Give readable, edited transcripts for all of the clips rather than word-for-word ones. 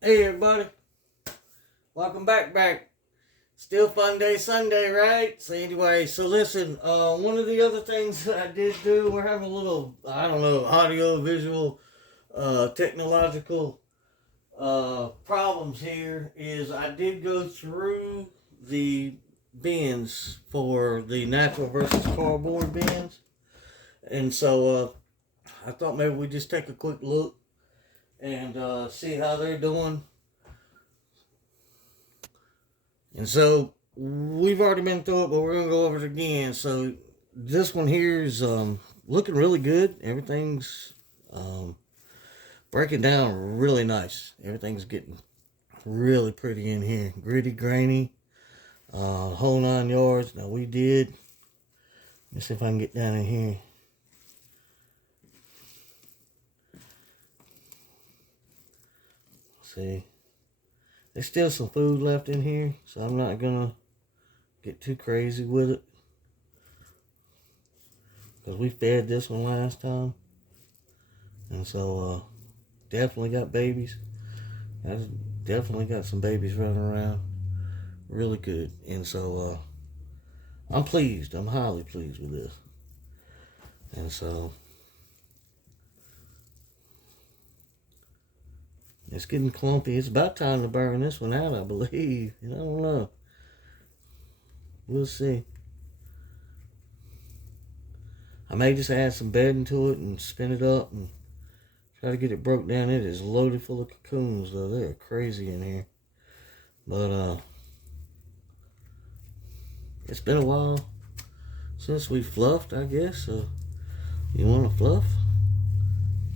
Hey everybody, welcome back. Still fun day Sunday, right? So anyway, listen, one of the other things that I did do, we're having a little, I don't know, audio, visual, technological problems here, is I did go through the bins for the natural versus cardboard bins. And I thought maybe we'd just take a quick look and see how they're doing. And so we've already been through it, but we're gonna go over it again. So this one here is looking really good. Everything's um, breaking down really nice. Everything's getting really pretty in here. Gritty, grainy, whole 9 yards. Now we did. Let's see if I can get down in here. See, there's still some food left in here, so I'm not gonna get too crazy with it because we fed this one last time, and definitely got babies. I definitely got some babies running around. Really good. And I'm pleased. I'm highly pleased with this. And so it's getting clumpy. It's about time to burn this one out, I believe. I don't know. We'll see. I may just add some bedding to it and spin it up and try to get it broke down. It is loaded full of cocoons, though. They're crazy in here. But it's been a while since we fluffed, I guess. So you want to fluff?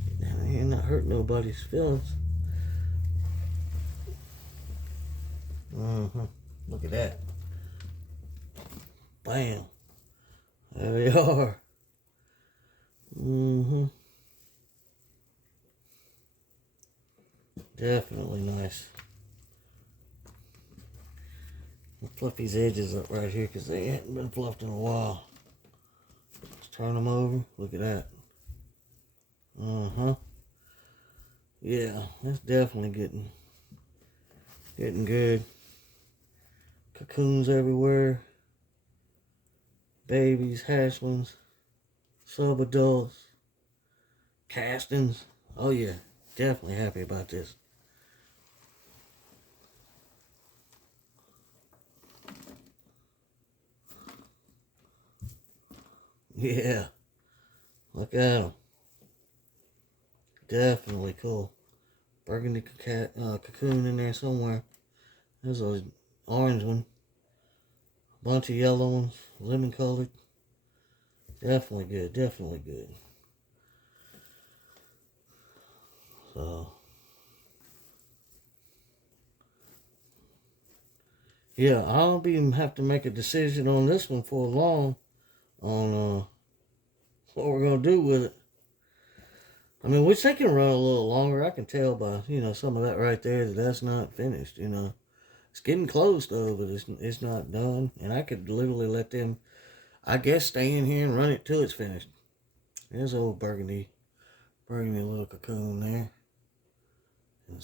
Get down here and not hurt nobody's feelings. Look at that. Bam. There we are. Definitely nice. I'll fluff these edges up right here because they hadn't been fluffed in a while. Let's turn them over. Look at that. Yeah, that's definitely getting good. Cocoons everywhere. Babies, hatchlings, subadults, castings. Oh yeah, definitely happy about this. Yeah, look at them. Definitely cool. Burgundy cocoon in there somewhere. There's an orange one. A bunch of yellow ones. Lemon colored. Definitely good. Definitely good. So, yeah, I'll even have to make a decision on this one for long on what we're going to do with it. I mean, which they can run a little longer. I can tell by, some of that right there that's not finished, It's getting close though, but it's not done. And I could literally let them, I guess, stay in here and run it till it's finished. There's old burgundy little cocoon there. And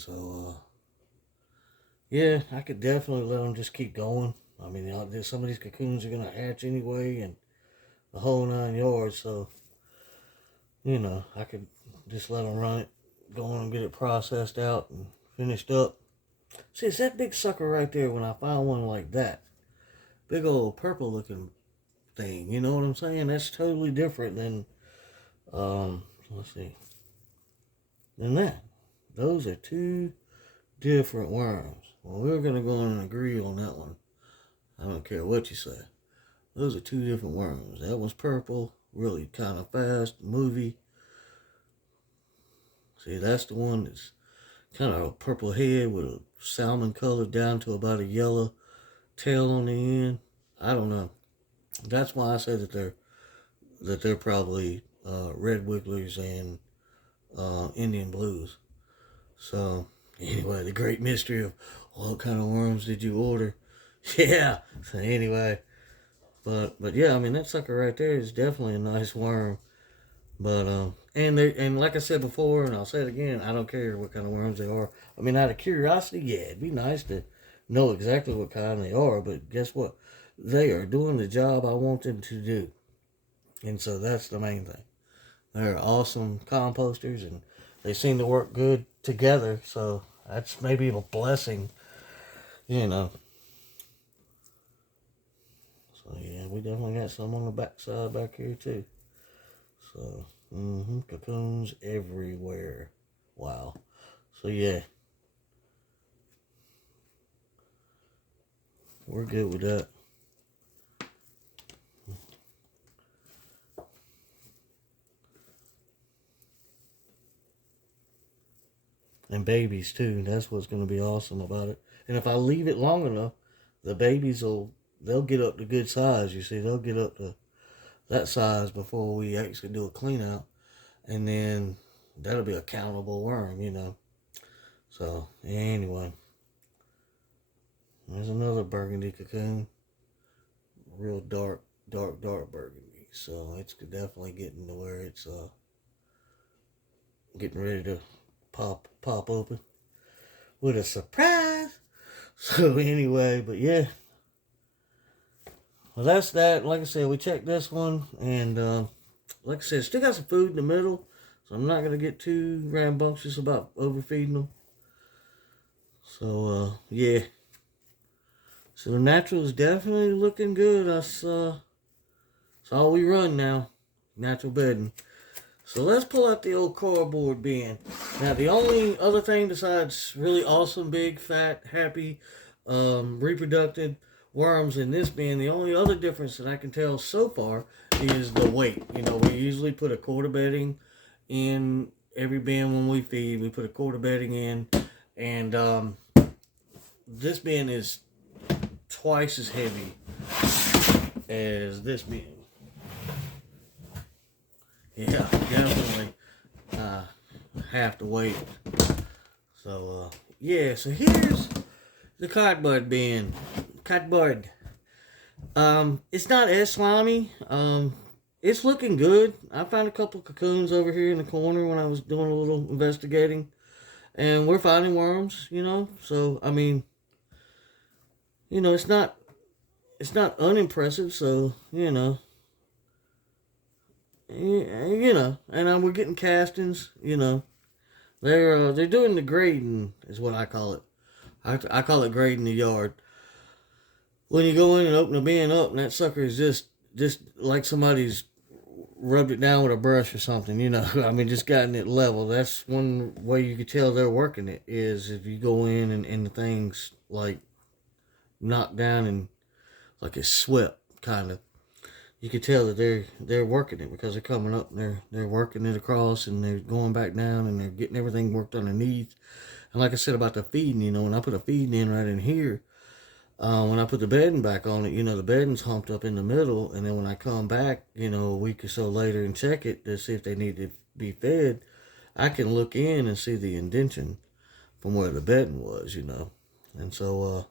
yeah, I could definitely let them just keep going. I mean, some of these cocoons are going to hatch anyway and the whole 9 yards. So, I could just let them run it, go on and get it processed out and finished up. See, it's that big sucker right there when I find one like that. Big old purple looking thing. You know what I'm saying? That's totally different than, let's see, than that. Those are two different worms. Well, we're going to go on and agree on that one. I don't care what you say. Those are two different worms. That one's purple, really kind of fast, movie. See, that's the one that's kind of a purple head with a salmon color down to about a yellow tail on the end. I don't know. That's why I say that they're probably red wigglers and Indian blues. So anyway, the great mystery of what kind of worms did you order? Yeah. So anyway, but yeah, I mean that sucker right there is definitely a nice worm. But and like I said before, and I'll say it again, I don't care what kind of worms they are. I mean, out of curiosity, yeah, it'd be nice to know exactly what kind they are. But guess what? They are doing the job I want them to do, and so that's the main thing. They're awesome composters, and they seem to work good together. So that's maybe a blessing, you know. So yeah, we definitely got some on the backside back here too. So cocoons everywhere. Wow. So yeah, we're good with that. And babies too. That's what's going to be awesome about it. And if I leave it long enough, the babies they'll get up to good size. You see, they'll get up to that size before we actually do a clean out, and then that'll be a countable worm, you know. So anyway, there's another burgundy cocoon, real dark burgundy. So it's definitely getting to where it's getting ready to pop open with a surprise. So anyway, but yeah. Well, that's that. Like I said, we checked this one, and like I said, still got some food in the middle, so I'm not gonna get too rambunctious about overfeeding them. So yeah. So the natural is definitely looking good. That's all we run now, natural bedding. So let's pull out the old cardboard bin. Now the only other thing besides really awesome, big, fat, happy, reproductive worms in this bin, the only other difference that I can tell so far is the weight. You know, we usually put a quarter bedding in every bin when we feed. We put a quarter bedding in, and this bin is twice as heavy as this bin. Yeah, definitely half the weight. So yeah, so here's the cardboard bin. Cardboard. It's not as slimy. It's looking good. I found a couple cocoons over here in the corner when I was doing a little investigating, and we're finding worms. You know, so I mean, you know, it's not unimpressive. So you know, and we're getting castings. You know, they're doing the grading, is what I call it. I call it grading the yard. When you go in and open the bin up, and that sucker is just like somebody's rubbed it down with a brush or something. You know, I mean, just gotten it level. That's one way you could tell they're working it, is if you go in and the thing's like knocked down and like it's swept, kind of. You can tell that they're working it, because they're coming up and they're working it across, and they're going back down, and they're getting everything worked underneath. And like I said about the feeding, you know, when I put a feeding in right in here, when I put the bedding back on it, you know, the bedding's humped up in the middle, and then when I come back, you know, a week or so later and check it to see if they need to be fed, I can look in and see the indentation from where the bedding was, you know. And so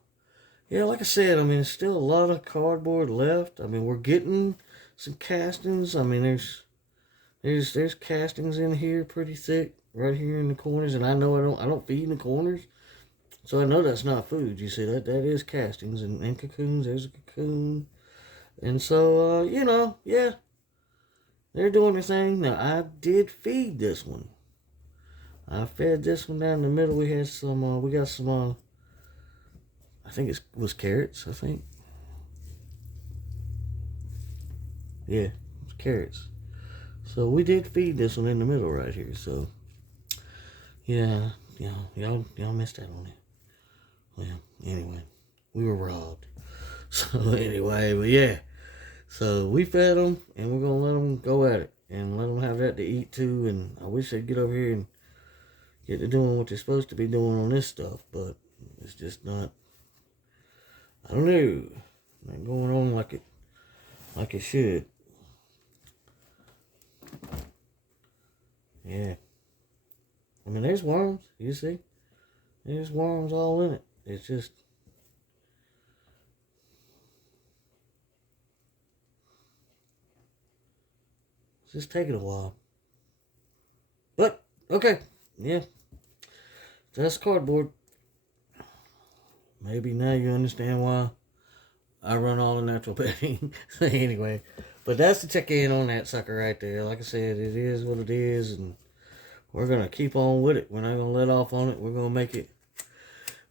yeah, like I said, I mean, there's still a lot of cardboard left. I mean, we're getting some castings. I mean, there's castings in here pretty thick right here in the corners, and I know I don't feed in the corners, so I know that's not food. You see, that is castings and cocoons. There's a cocoon, and so you know, yeah, they're doing their thing. Now I did feed this one. I fed this one down the middle. We had some. We got some. I think it was carrots. I think. Yeah, it was carrots. So we did feed this one in the middle right here. So yeah, y'all missed out on it. Well, anyway, we were robbed. So anyway, but yeah, so we fed them, and we're gonna let them go at it and let them have that to eat too. And I wish they'd get over here and get to doing what they're supposed to be doing on this stuff, but it's just not. I don't know, not going on like it should. Yeah. I mean, there's worms, you see? There's worms all in it. It's just taking a while. okay, yeah, that's cardboard. Maybe now you understand why I run all the natural bedding. Anyway, but that's the check in on that sucker right there. Like I said, it is what it is, and we're gonna keep on with it. We're not gonna let off on it. We're gonna make it.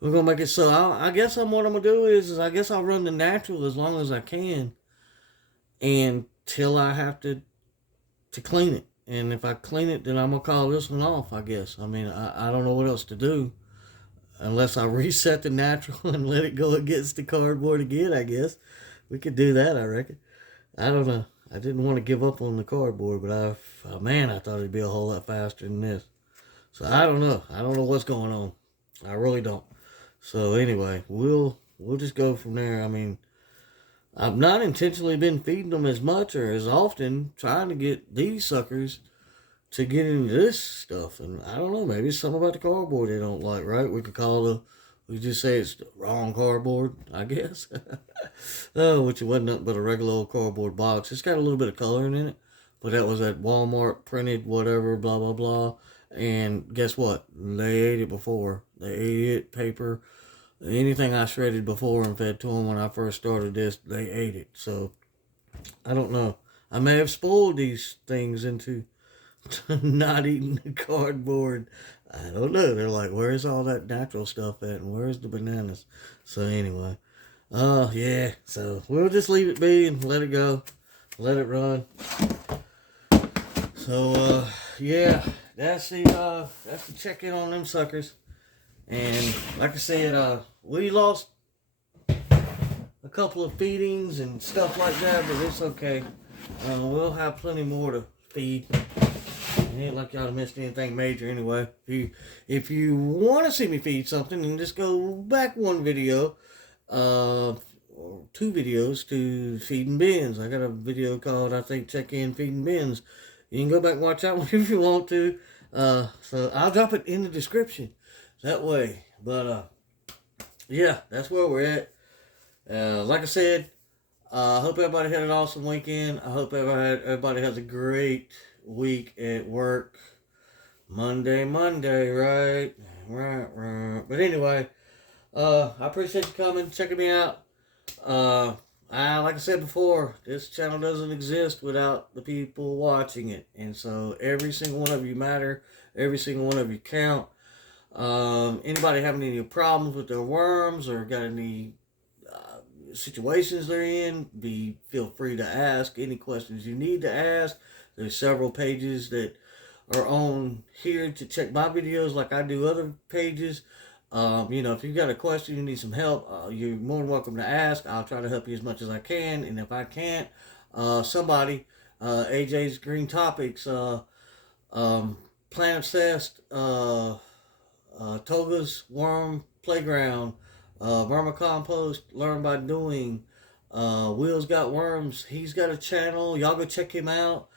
We're gonna make it. So I guess what I'm gonna do is I guess I'll run the natural as long as I can, until I have to clean it. And if I clean it, then I'm gonna call this one off. I guess. I mean, I don't know what else to do unless I reset the natural and let it go against the cardboard again. I guess we could do that. I reckon. I don't know. I didn't want to give up on the cardboard, but I thought it'd be a whole lot faster than this. So I don't know. I don't know what's going on. I really don't. So anyway, we'll just go from there. I mean, I've not intentionally been feeding them as much or as often, trying to get these suckers to get into this stuff. And I don't know, maybe it's something about the cardboard they don't like, right? We just say it's the wrong cardboard, I guess. Oh, which it wasn't nothing but a regular old cardboard box. It's got a little bit of coloring in it, but that was at Walmart printed whatever, blah, blah, blah. And guess what? They ate it before. They ate it, paper, anything I shredded before and fed to them when I first started this, they ate it. So, I don't know. I may have spoiled these things into not eating the cardboard. I don't know. They're like, where's all that natural stuff at and where's the bananas? So anyway, yeah. So we'll just leave it be and let it go, let it run. So yeah, that's the check in on them suckers. And like I said, we lost a couple of feedings and stuff like that, but it's okay. We'll have plenty more to feed. It ain't like y'all missed anything major anyway. If you want to see me feed something, then just go back one video, or two videos to feeding bins. I got a video called, I think, Check In Feeding Bins. You can go back and watch that one if you want to. So I'll drop it in the description that way. But yeah, that's where we're at. Like I said, I hope everybody had an awesome weekend. I hope everybody has a great week at work. Monday, right? Right. But anyway, I appreciate you coming, checking me out. Like I said before, this channel doesn't exist without the people watching it. And so every single one of you matter. Every single one of you count. Anybody having any problems with their worms or got any situations they're in, feel free to ask any questions you need to ask. There's several pages that are on here to check my videos like I do other pages. If you've got a question, you need some help, you're more than welcome to ask. I'll try to help you as much as I can. And if I can't, somebody, AJ's Green Topics, Plant Obsessed, Toga's Worm Playground, Vermicompost, Learn by Doing, Will's Got Worms, he's got a channel, y'all go check him out.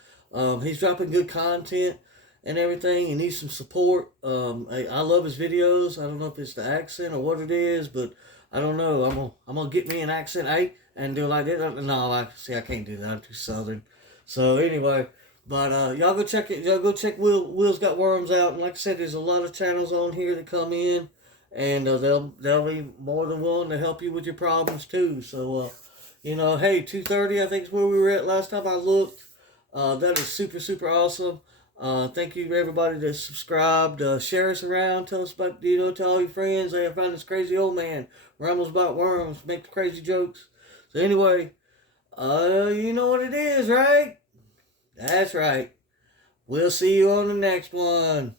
He's dropping good content and everything. He needs some support. I love his videos. I don't know if it's the accent or what it is, but I don't know. I'm gonna get me an accent and do like that. No, I can't do that. I'm too southern. So anyway, but y'all go check it. Y'all go check Will's Got Worms out. And like I said, there's a lot of channels on here that come in, and they'll be more than willing to help you with your problems too. So hey, 2:30 I think is where we were at last time I looked. That is super, super awesome. Thank you to everybody that subscribed. Share us around. Tell us about, tell all your friends. Hey, I found this crazy old man. Rambles about worms. Make the crazy jokes. So anyway, you know what it is, right? That's right. We'll see you on the next one.